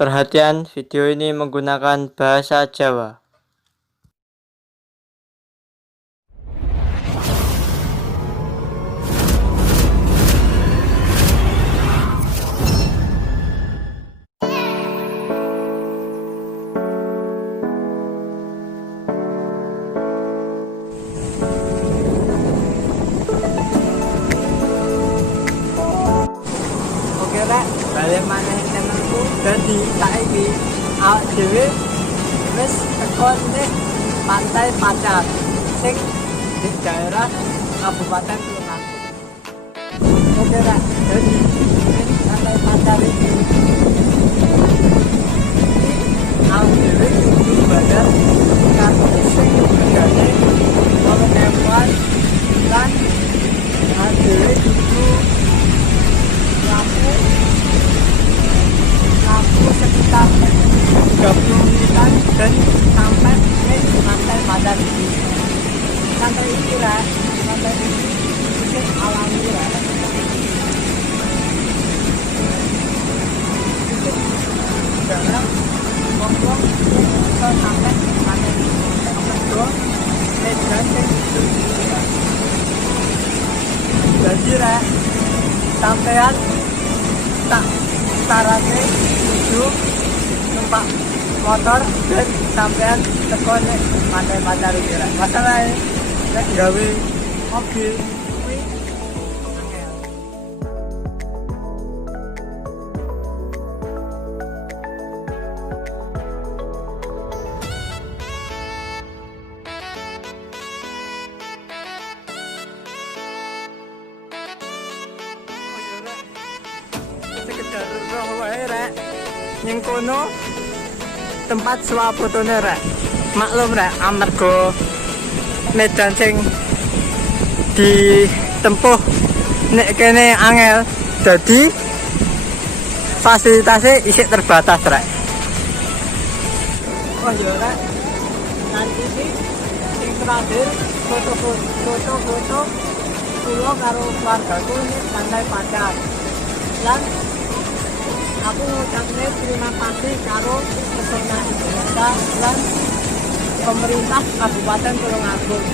Perhatian, video ini menggunakan bahasa Jawa. Oke rek, balik maneh channelku. Dadi saiki awak dhewe wis tekon ning Pantai Pacar sing di daerah Kabupaten Tulungagung. Oke rek, dadi ning Pantai Pacar iki awak dhewe kudu bayar kartu sing regane 8.000-an lan awak dhewe kudu lampu sekitar 30 menitan dan sampai ke Pantai Pacar ini. Pantai ini lah, pantai ini sedikit alami lah. Sedikit jarang ngomong bisa sampai pantai ini. Kedua, medan yang hidup ini lah. Jadi lah, sampeyan tak sarane kudu numpak motor dan sampeyan teko nek Pantai Pacar iki rek. Masalahe nek gawe mobil kuwi angel. Sekedar roh wae rek ning kono tempat swapotone rek. Maklum rek amarga medan sing ditempuh nek kene angel dadi fasilitasnya isih terbatas rek. Oh ya rek, nanti iki sing terakhir foto-foto kula karo keluargaku ning Pantai Pacar. Lan aku ngucapne terima kasih karo pesona Indonesia lan pemerintah Kabupaten Tulungagung.